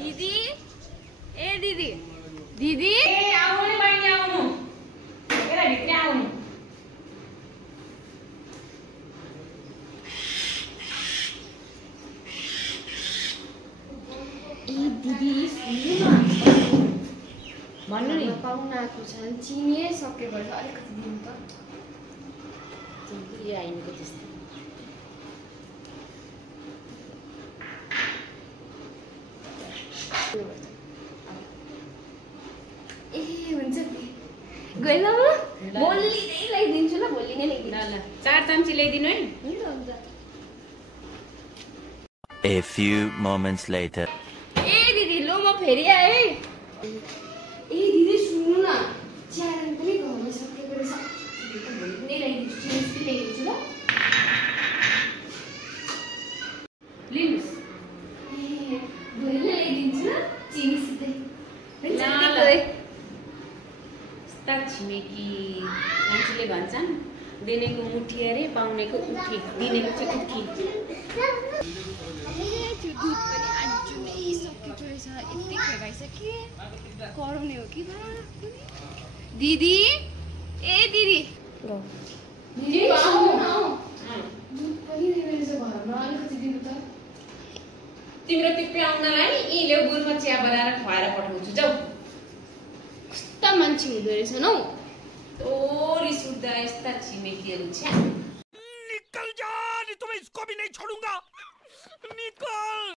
दिदी ए दिदी दिदी ए आउनु नि बहिनी आउनु हेर भित्र आउनु ए दिदी भन्नु नि पाहुनाको छन् चिनिए सकेको छ अलिकति दिनु त चिनी आइनुको त्यस्तो ए हुन्छ गएन म भोलि नै ल्याइदिन्छु ल भोलि नै ल्याइदिन्छु ल 4 चम्ची ल्याइदिनु है हुन्छ हुन्छ A few moments later. ए दिदी लो म फेरि आएँ है ए दिदी सुन्नु न च्यारन पनि घरमा सकेको रहेछ भोलि नै ल्याइदिन्छु चिनी पनि ल्याइदिन्छु ल लिनुस् ए भोलि नै ल्याइदिन्छु ल चिनी सिधै यस्ता छिमेकी मान्छेले भन्छन् दिनेको मुठी अरे पाउनेको उठी दिनेको चाहिँ उठी त्यो दुध पनि आज नै सकेको रहेछ यति खेलाइसके कराउने हो कि दिदी ए दिदी दिदी दुध पनि रहेछ घरमा अलिकति दिनु त तिम्रो त्यो प्याउनलाई नि यी ल्याउ गुरमा चिया बनाएर खुवाएर पठाउँछु जाऊ कस्ता मान्छे हुँदो रहेछ नौ तो रिस उठ्दा यस्ता छिमेकीहरू छ्या निकल जा, नहीं तो मैं इसको भी नहीं छोड़ूंगा। निकल।